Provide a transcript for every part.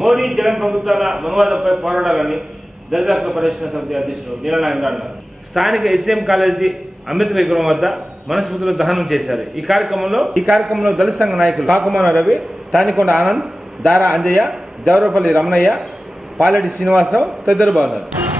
మోడీ జగన్ ప్రభుత్వాల మనువాదంపై పోరాడాలని దళిత హక్కుల పరిరక్షణ సమితి అధ్యక్షుడు నీలనాగేంద్ర అన్నారు. స్థానిక ఎస్ఎం కాలేజీ అంబేద్కర్ విగ్రహం వద్ద మనస్మృతులు దహనం చేశారు. ఈ కార్యక్రమంలో ఈ కార్యక్రమంలో దళిత సంఘ నాయకులు కాకుమాన రవి తానికొండ ఆనంద్ దారా అంజయ్య దేవరపల్లి రమణయ్య పాలెడి శ్రీనివాసరావు తదితరులు బాగున్నారు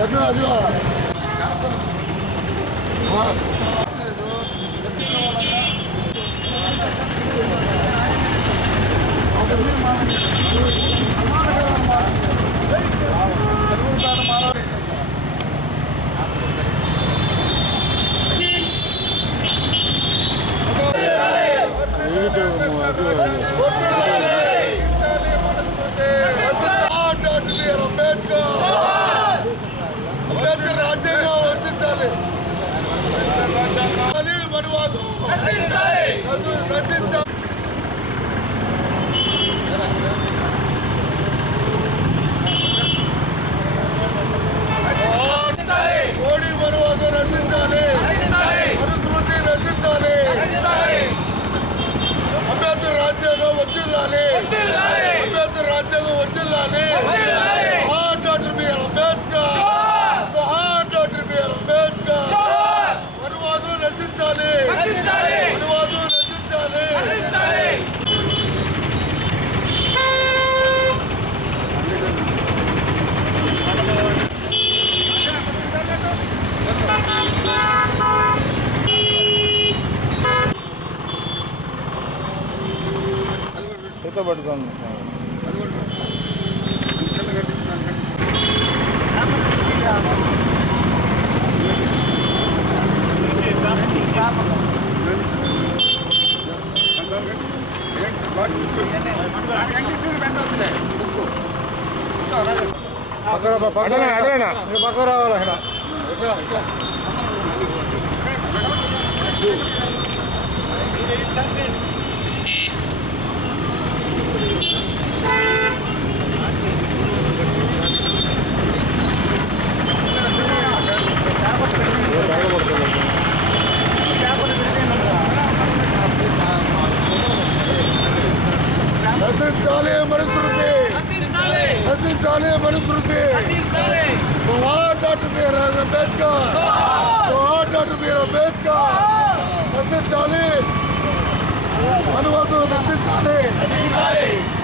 别丢了，别丢了。下。好，再。好的，好的。మనువాదం రచు- రచించాలి మోడీ మనువాదం రచించాలి మనుస్మృతి రచించాలి అంబేద్కర్ రాజ్యాంగం వర్తిల్లాలి అంబేద్కర్ రాజ్యాంగం వర్తిల్లాలి జోహార్ డాక్టర్ బిఆర్ అంబేద్కర్ జోహార్ డాక్టర్ బిఆర్ అంబేద్కర్ మనువాదం రచించాలి మనువాదం రచించాలి పక్క రావాలి అక్కడ రచించాలి మనుస్మృతి రచించాలి మనుస్మృతి జోహార్ డాక్టర్ బిఆర్ అంబేద్కర్ జోహార్ డాక్టర్ బిఆర్ అంబేద్కర్ రచించాలి మనువాదం రచించాలి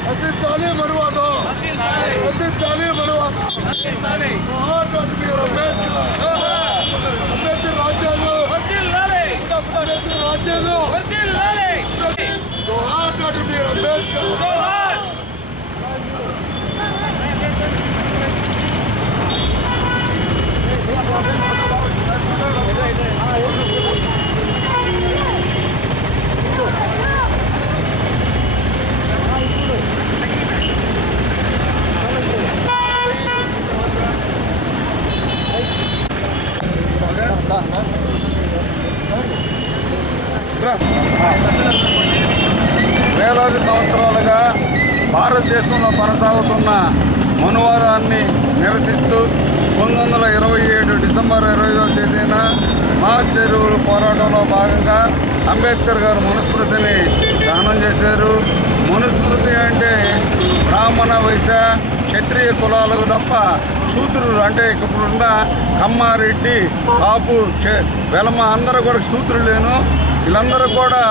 రచించాలి మనువాదం రచించాలి మనువాదం జోహార్ doctor B R Ambedkar Ambedkar రాజ్యాంగం అంబేద్కర్ రాజ్యాంగం జోహార్ డాక్టర్ బిఆర్ అంబేద్కర్ వేలాది సంవత్సరాలుగా భారతదేశంలో కొనసాగుతున్న మనువాదాన్ని నిరసిస్తూ పంతొమ్మిది వందల ఇరవై ఏడు డిసెంబర్ ఇరవై తేదీన తేదీన మహాచెరువులు పోరాటంలో భాగంగా అంబేద్కర్ గారు మనుస్మృతిని దహనం చేశారు. మనుస్మృతి అంటే బ్రాహ్మణ వైశ్య క్షత్రియ కులాలకు తప్ప శూద్రులు అంటే ఇప్పుడున్న కమ్మారెడ్డి కాపు వెలమ అందరూ కూడా శూద్రులేను. వీళ్ళందరూ కూడా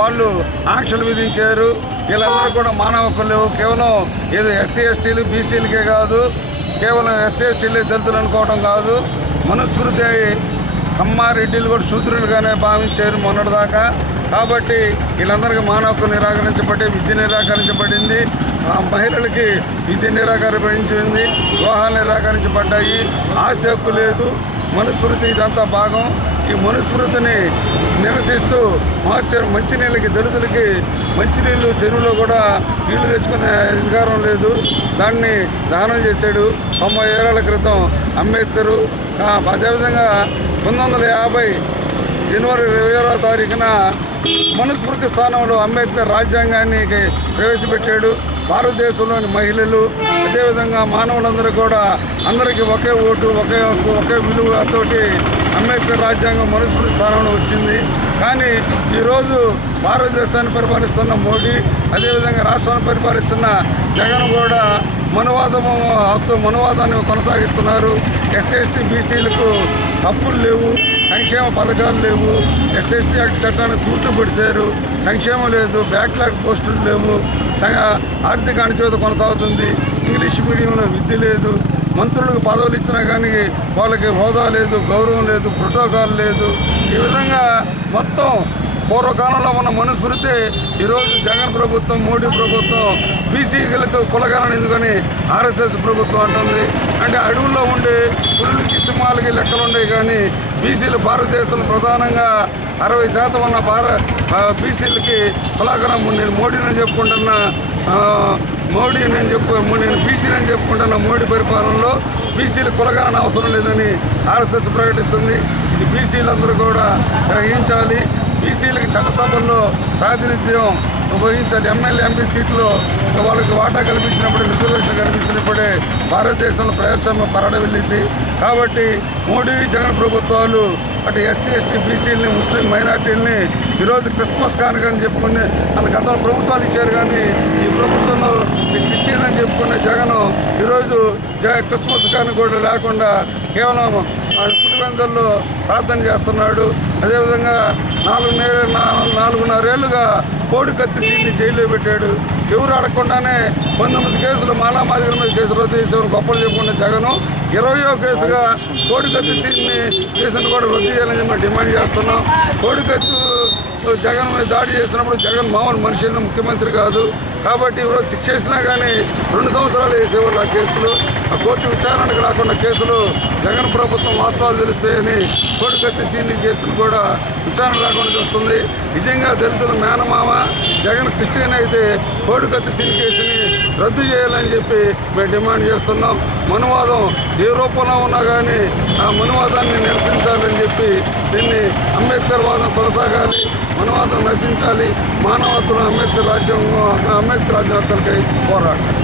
వాళ్ళు ఆంక్షలు విధించారు. వీళ్ళందరూ కూడా మానవ హక్కులు లేవు. కేవలం ఏదో ఎస్సీ ఎస్టీలు బీసీలకే కాదు కేవలం ఎస్సీ ఎస్టీలు దళితులు అనుకోవడం కాదు. మనుస్మృతి కమ్మారెడ్డిలు కూడా శూద్రులుగానే భావించారు మొన్నటిదాకా. కాబట్టి వీళ్ళందరికీ మానవ హక్కు నిరాకరించబడి విద్య నిరాకరించబడింది. ఆ మహిళలకి విద్య నిరాకరించింది వివాహాలు నిరాకరించబడ్డాయి. ఆస్తి హక్కు లేదు. మనుస్మృతి ఇదంతా భాగం. ఈ మనుస్మృతిని నిరసిస్తూ మార్చారు మంచినీళ్ళకి దళితులకి మంచినీళ్ళు చెరువులో కూడా నీళ్ళు తెచ్చుకునే అధికారం లేదు. దాన్ని దానం చేశాడు. తొంభై ఏళ్ళ క్రితం అంబేద్కరు. అదేవిధంగా పంతొమ్మిది వందల యాభై జనవరి ఇరవై ఆరో తారీఖున మనుస్మృతి స్థానంలో అంబేద్కర్ రాజ్యాంగాన్ని ప్రవేశపెట్టాడు. భారతదేశంలోని మహిళలు అదేవిధంగా మానవులందరూ కూడా అందరికీ ఒకే ఓటు ఒకే ఒకే విలువతోటి అంబేద్కర్ రాజ్యాంగం మనుస్మృతి స్థానంలో వచ్చింది. కానీ ఈరోజు భారతదేశాన్ని పరిపాలిస్తున్న మోడీ అదేవిధంగా రాష్ట్రాన్ని పరిపాలిస్తున్న జగన్ కూడా మనువాదము హక్కు మనువాదాన్ని కొనసాగిస్తున్నారు. ఎస్ఎస్టీ బీసీలకు హక్కులు లేవు సంక్షేమ పథకాలు లేవు. ఎస్ఎస్టీ యాక్ట్ చట్టాన్ని తూట్లు పొడిచారు. సంక్షేమం లేదు బ్యాక్లాగ్ పోస్టులు లేవు. ఆర్థిక అణచివేత కొనసాగుతుంది. ఇంగ్లీష్ మీడియంలో విద్య లేదు. మంత్రులకు పదవులు ఇచ్చినా కానీ వాళ్ళకి హోదా లేదు గౌరవం లేదు ప్రోటోకాల్ లేదు. ఈ విధంగా మొత్తం పూర్వకాలంలో ఉన్న మనుస్మృతి ఈరోజు జగన్ ప్రభుత్వం మోడీ ప్రభుత్వం బీసీలకు కులగాలని ఎందుకని ఆర్ఎస్ఎస్ ప్రభుత్వం అంటుంది. అంటే అడవుల్లో ఉండే పురులకి సింహాలకి లెక్కలు ఉన్నాయి కానీ బీసీలు భారతదేశంలో ప్రధానంగా అరవై శాతం ఉన్న భార బీసీలకి కులాగరం నేను మోడీని చెప్పుకుంటున్న. మోడీ నేను చెప్పు నేను బీసీని అని చెప్పుకుంటున్న మోడీ పరిపాలనలో బీసీలు కులగాలని అవసరం లేదని ఆర్ఎస్ఎస్ ప్రకటిస్తుంది. ఇది బీసీలందరూ కూడా గ్రహించాలి. బీసీలకు చట్టసభల్లో ప్రాతినిధ్యం ఉపయోగించాలి ఎమ్మెల్యే ఎంపీ సీట్లో వాళ్ళకి వాటా కల్పించినప్పుడు రిజర్వేషన్ కల్పించినప్పుడే భారతదేశంలో ప్రజాస్వామ్యం పరడ వెళ్ళింది. కాబట్టి మోడీ జగన్ ప్రభుత్వాలు అటు ఎస్సీ ఎస్టీ బీసీలని ముస్లిం మైనార్టీలని ఈరోజు క్రిస్మస్ కానుక అని చెప్పుకుని అంత గతంలో ప్రభుత్వాలు ఇచ్చారు కానీ ఈ ప్రభుత్వంలో ఈ క్రిస్టియన్ అని చెప్పుకునే జగన్ ఈరోజు జ క్రిస్మస్ కానుక కూడా లేకుండా కేవలం పుట్టినందరిలో ప్రార్థన చేస్తున్నాడు. అదేవిధంగా నాలుగు నాలుగున్నరేళ్ళుగా కోడి కత్తి సీన్ని జైల్లో పెట్టాడు. ఎవరు అడగకుండానే పంతొమ్మిది కేసులు మాలామాదిగల మీద కేసులు రద్దు చేసేవారు గొప్పలు చెప్పుకున్న జగను ఇరవయో కేసుగా కోడికత్తి సీన్ని కేసును కూడా రద్దు చేయాలని మేము డిమాండ్ చేస్తున్నాం. కోడికత్తు జగన్ మీద దాడి చేసినప్పుడు జగన్ మామూలు మనిషి ముఖ్యమంత్రి కాదు. కాబట్టి ఈరోజు శిక్ష వేసినా కానీ రెండు సంవత్సరాలు వేసేవాళ్ళు ఆ కేసులు. ఆ కోర్టు విచారణకు రాకుండా కేసులు జగన్ ప్రభుత్వం వాస్తవాలు తెలుస్తాయని కోడికత్తి సీని కేసులు కూడా విచారణ రాకుండా చూస్తుంది. నిజంగా దళితుల మేనమామ జగన్ క్రిస్టియన్ అయితే కోడికత్తి సీని కేసుని రద్దు చేయాలని చెప్పి మేము డిమాండ్ చేస్తున్నాం. మనువాదం ఏ రూపంలో ఉన్నా కానీ ఆ మనువాదాన్ని నిరసించాలని చెప్పి దీన్ని అంబేద్కర్ వాదం కొనసాగాలి మనువాదం నశించాలి మానవ హక్కులు అంబేద్కర్ రాజ్యాంగం అంబేద్కర్ రాజ్యాంగ పోరాడాలి.